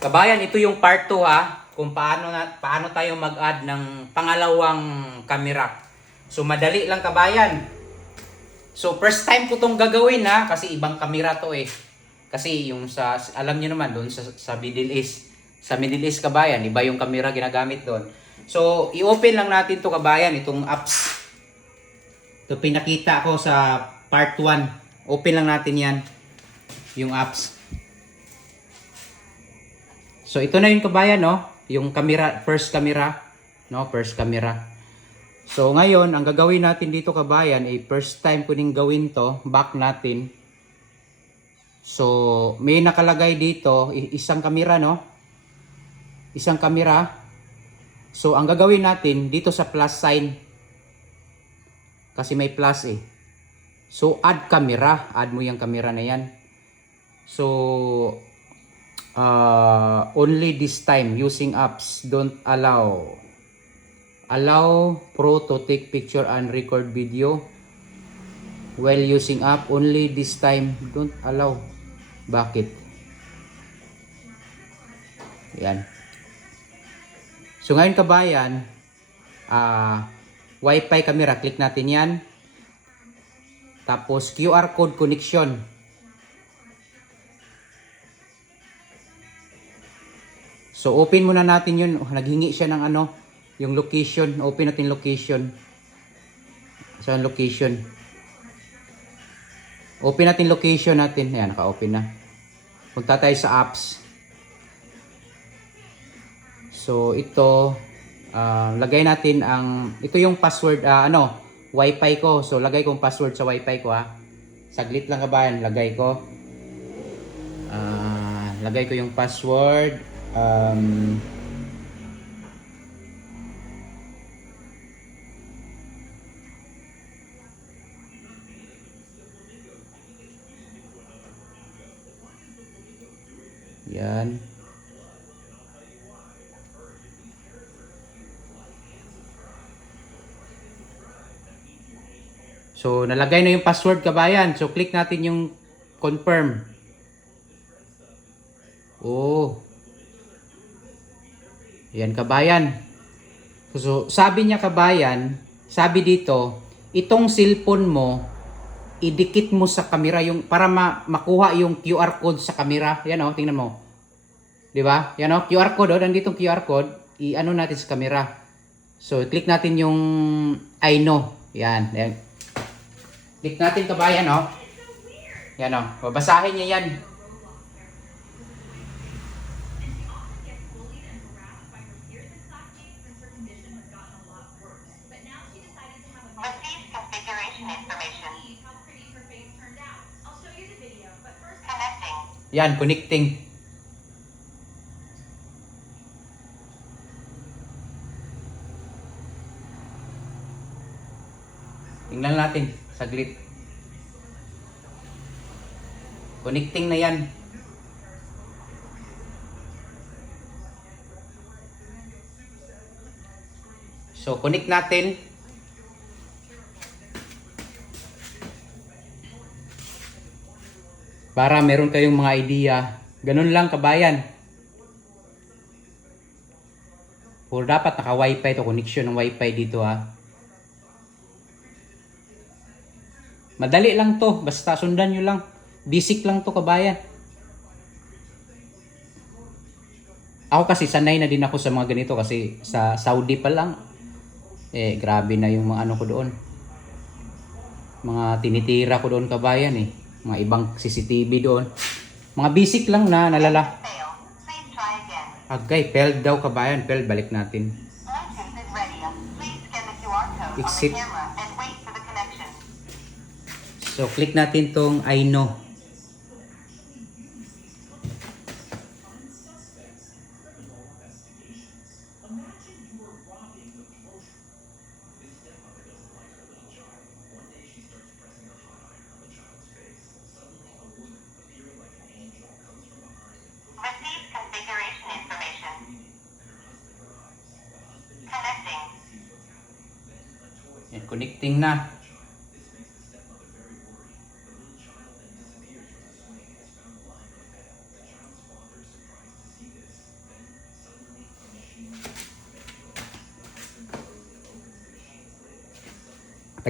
Kabayan, ito yung part 2 ha, kung paano tayo mag-add ng pangalawang camera. So madali lang kabayan. So first time ko tong gagawin ha, kasi ibang camera to eh. Kasi yung alam niyo naman doon sa Middle East. Sa Middle East kabayan, iba yung camera ginagamit doon. So i-open lang natin to kabayan, itong apps. Ito pinakita ko sa part 1. Open lang natin yan, yung apps. So ito na yung kabayan, no? Yung camera, first camera, no? First camera. So ngayon, ang gagawin natin dito kabayan ay first time ko ding gawin to, back natin. So may nakalagay dito isang camera, no? Isang camera. So ang gagawin natin dito sa plus sign. Kasi may plus eh. So add camera, add mo yung camera na yan. So only this time using apps don't allow pro to take picture and record video while using app. Only this time don't allow. Bakit? Yan. So ngayon kabayan, Wi-Fi camera, click natin yan. Tapos QR code connection. So open muna natin yun. Naghingi siya ng ano, yung location. Open natin location. Saan location? Open natin location natin. Ayan, naka-open na. Punta tayo sa apps. So ito, lagay natin ito yung password, Wi-Fi ko. So lagay kong password sa Wi-Fi ko ha. Saglit lang kabayan, lagay ko. Lagay ko yung password. Yan. So nalagay na yung password kabayan. So click natin yung confirm. Oh. Yan kabayan. So sabi niya kabayan, sabi dito, itong cellphone mo, idikit mo sa camera yung para makuha yung QR code sa camera. Yan oh, tingnan mo. 'Di ba? Yan oh, QR code oh, nandito QR code, i-ano natin sa camera. So click natin yung I know. Yan, yan. Click natin kabayan oh. Yan oh, babasahin niya yan. Yan, connecting. Tingnan natin, saglit. Connecting na yan. So, connect natin. Para meron kayong mga idea. Ganun lang kabayan. Or dapat naka wifi to, connection ng wifi dito ha. Madali lang to, basta sundan nyo lang. Basic lang to kabayan. Ako kasi sanay na din ako sa mga ganito kasi sa Saudi pa lang. Grabe na yung mga ano ko doon. Mga tinitira ko doon kabayan eh. Mga ibang CCTV doon. Mga basic lang na nalala. Agay, failed daw kabayan. Failed, balik natin. Exit. So, click natin tong I know. Yan, connecting na.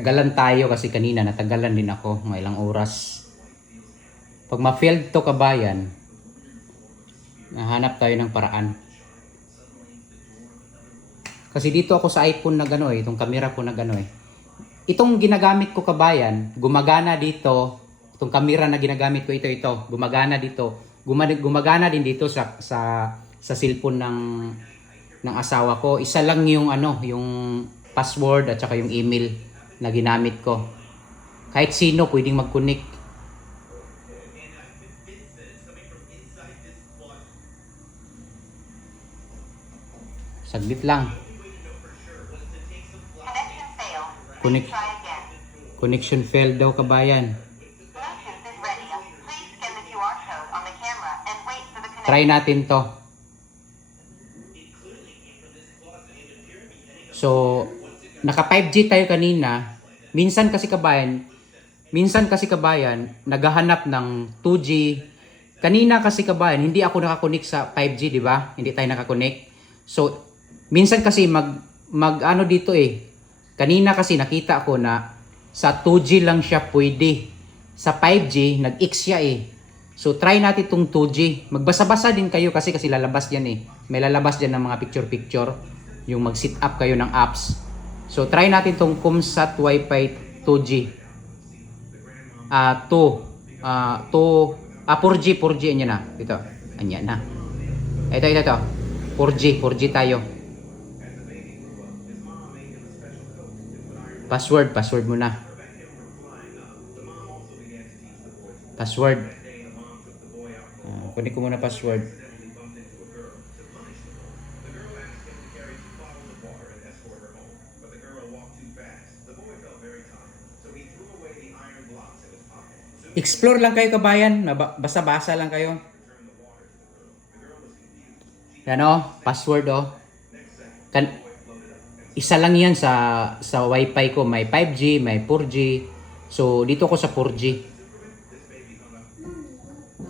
Natagalan tayo kasi kanina natagalan din ako mga ilang oras. Pag ma-failed to kabayan, nahanap tayo ng paraan. Kasi dito ako sa iPhone na gano itong camera ko na gano Itong ginagamit ko kabayan, gumagana dito. Itong camera na ginagamit ko ito, gumagana dito. Gumagana din dito sa cellphone ng asawa ko. Isa lang yung yung password at saka yung email na ginamit ko. Kahit sino pwedeng mag-connect. Saglit lang. Connection failed daw kabayan. Try natin to. So, naka 5G tayo kanina. Minsan kasi kabayan, naghahanap ng 2G. Kanina kasi kabayan, hindi ako nakakonect sa 5G, di ba? Hindi tayo nakakonect. So, minsan kasi mag dito Kanina kasi nakita ko na sa 2G lang siya pwede. Sa 5G, nag-X siya So, try natin itong 2G. Magbasa-basa din kayo kasi lalabas yan May lalabas dyan ng mga picture-picture. Yung mag-set up kayo ng apps. So, try natin itong Comsat Wi-Fi 2G. 4G yan na. Ito. Anyan na. Ito. 4G tayo. Password muna. Kunin ko muna password. Explore lang kayo kabayan, basa-basa lang kayo. Yan password isa lang yan sa Wi-Fi ko. May 5G, may 4G. So, dito ko sa 4G.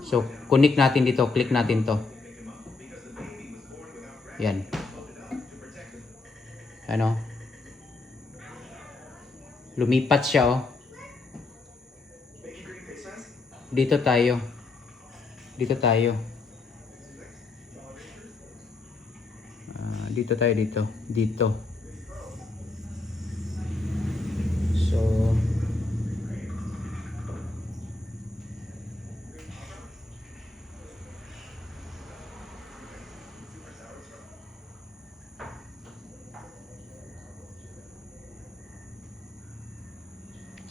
So, connect natin dito. Click natin to. Yan. Lumipat siya Dito tayo. Dito tayo.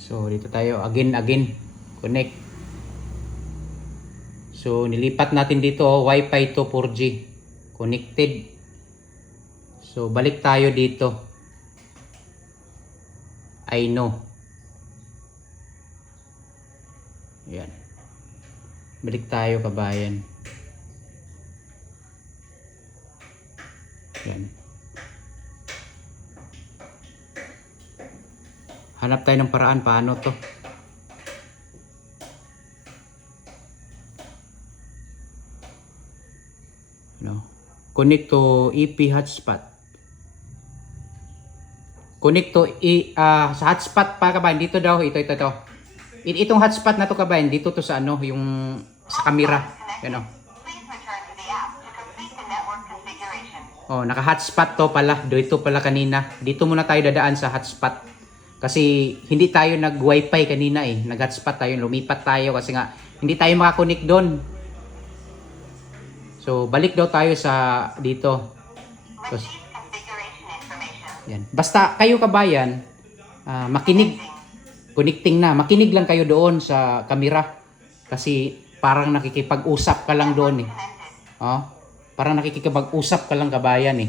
So, dito tayo. Again. Connect. So, nilipat natin dito Wi-Fi to 4G. Connected. So, balik tayo dito. I know. Ayan. Balik tayo kabayan. Ayan. Hanap tayo ng paraan paano to. Connect to EP hotspot. Connect to sa hotspot pa kabayan dito daw ito. Itong hotspot na to kabayan dito to sa yung sa camera. Naka-hotspot to pala. Dito pala kanina. Dito muna tayo dadaan sa hotspot. Kasi hindi tayo nag-wifi kanina Nag-hotspot tayo, lumipat tayo kasi nga hindi tayo makakonect doon. So, balik daw tayo sa dito. Yan. Basta kayo kabayan, makinig. Connecting na. Makinig lang kayo doon sa camera. Kasi parang nakikipag-usap ka lang doon parang nakikipag-usap ka lang kabayan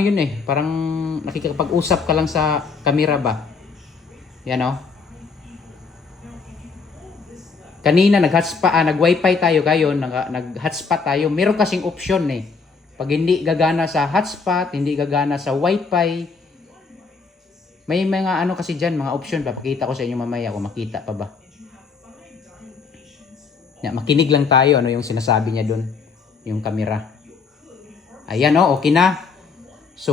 yun parang nakikipag-usap ka lang sa camera ba. Yan Kanina nag-wifi tayo nag-hotspot tayo. Meron kasing option Pag hindi gagana sa hotspot, hindi gagana sa wifi, may mga kasi diyan, mga option pa. Pakita ko sa inyo mamaya kung makita pa ba. Makinig lang tayo yung sinasabi niya doon, yung camera. Ayan oh, okay na. So,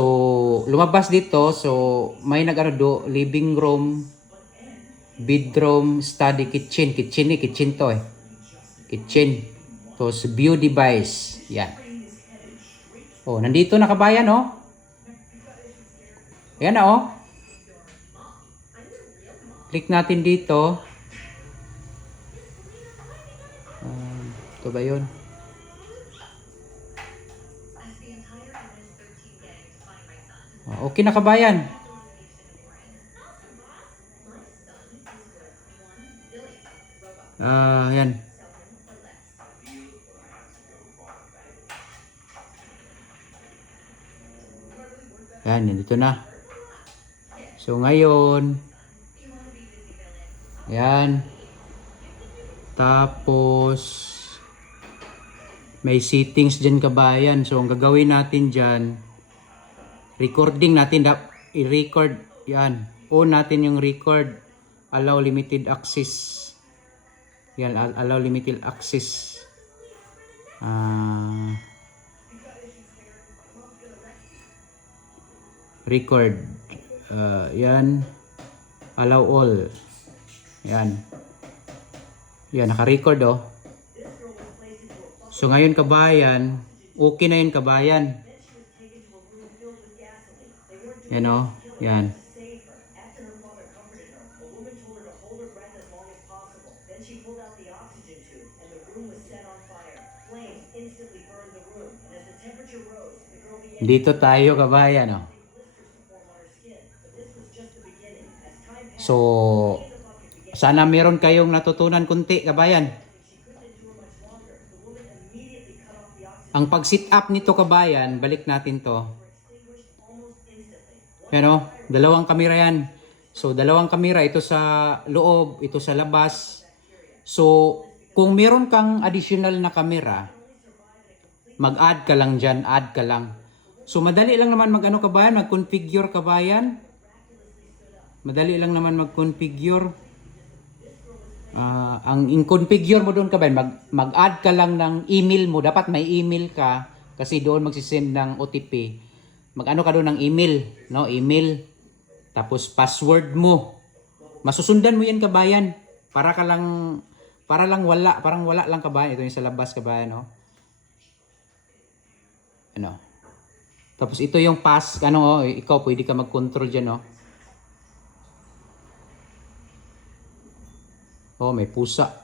lumabas dito. So, may nag-ano living room, bedroom, study, kitchen. Kitchen to eh. Kitchen. Tapos, view device. Yan. Oh, nandito na kabayan oh. Ayan na oh. Click natin dito. Ito ba yun? Okay na kabayan. Yan. Yan, dito na. So ngayon, yan. Tapos, may settings dyan kabayan. So ang gagawin natin dyan, recording natin, i-record yan. On natin yung record. Allow limited access. Yan, allow limited access. Record. Yan. Allow all. Yan. Yan, naka-record oh. So ngayon kabayan, okay na yun kabayan. Yan oh. Yan. Dito tayo kabayan oh. So, sana meron kayong natutunan kunti kabayan. Ang pag-sit up nito kabayan, balik natin to. Pero, dalawang kamera yan. So, dalawang kamera, ito sa loob, ito sa labas. So, kung meron kang additional na kamera, mag-add ka lang dyan, add ka lang. So, madali lang naman mag-ano kabayan, mag-configure kabayan. Madali lang naman mag-configure. Ang in-configure mo doon kabayan, mag-add ka lang ng email mo. Dapat may email ka kasi doon magsisend ng OTP. Mag-ano ka doon ng email, no? Email. Tapos password mo. Masusundan mo yan kabayan. Parang wala lang kabayan. Ito yung sa labas kabayan, no? Ano? Tapos ito yung pass, ikaw pwede ka mag-control dyan, no? Oh, may pusa.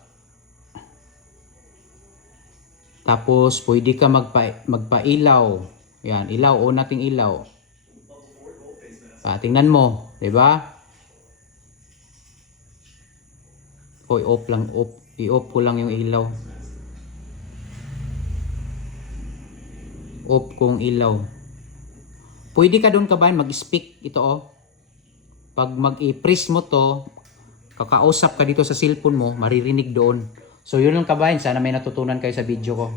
Tapos, pwede ka magpa-ilaw. Yan, ilaw. O nating ilaw. Tingnan mo. Diba? O, i-off lang. I-off ko lang yung ilaw. Off kong ilaw. Pwede ka doon kabayan mag-speak. Ito, oh. Pag mag-i-press mo to, kakausap ka dito sa cellphone mo, maririnig doon. So yun lang kabayan, sana may natutunan kayo sa video ko.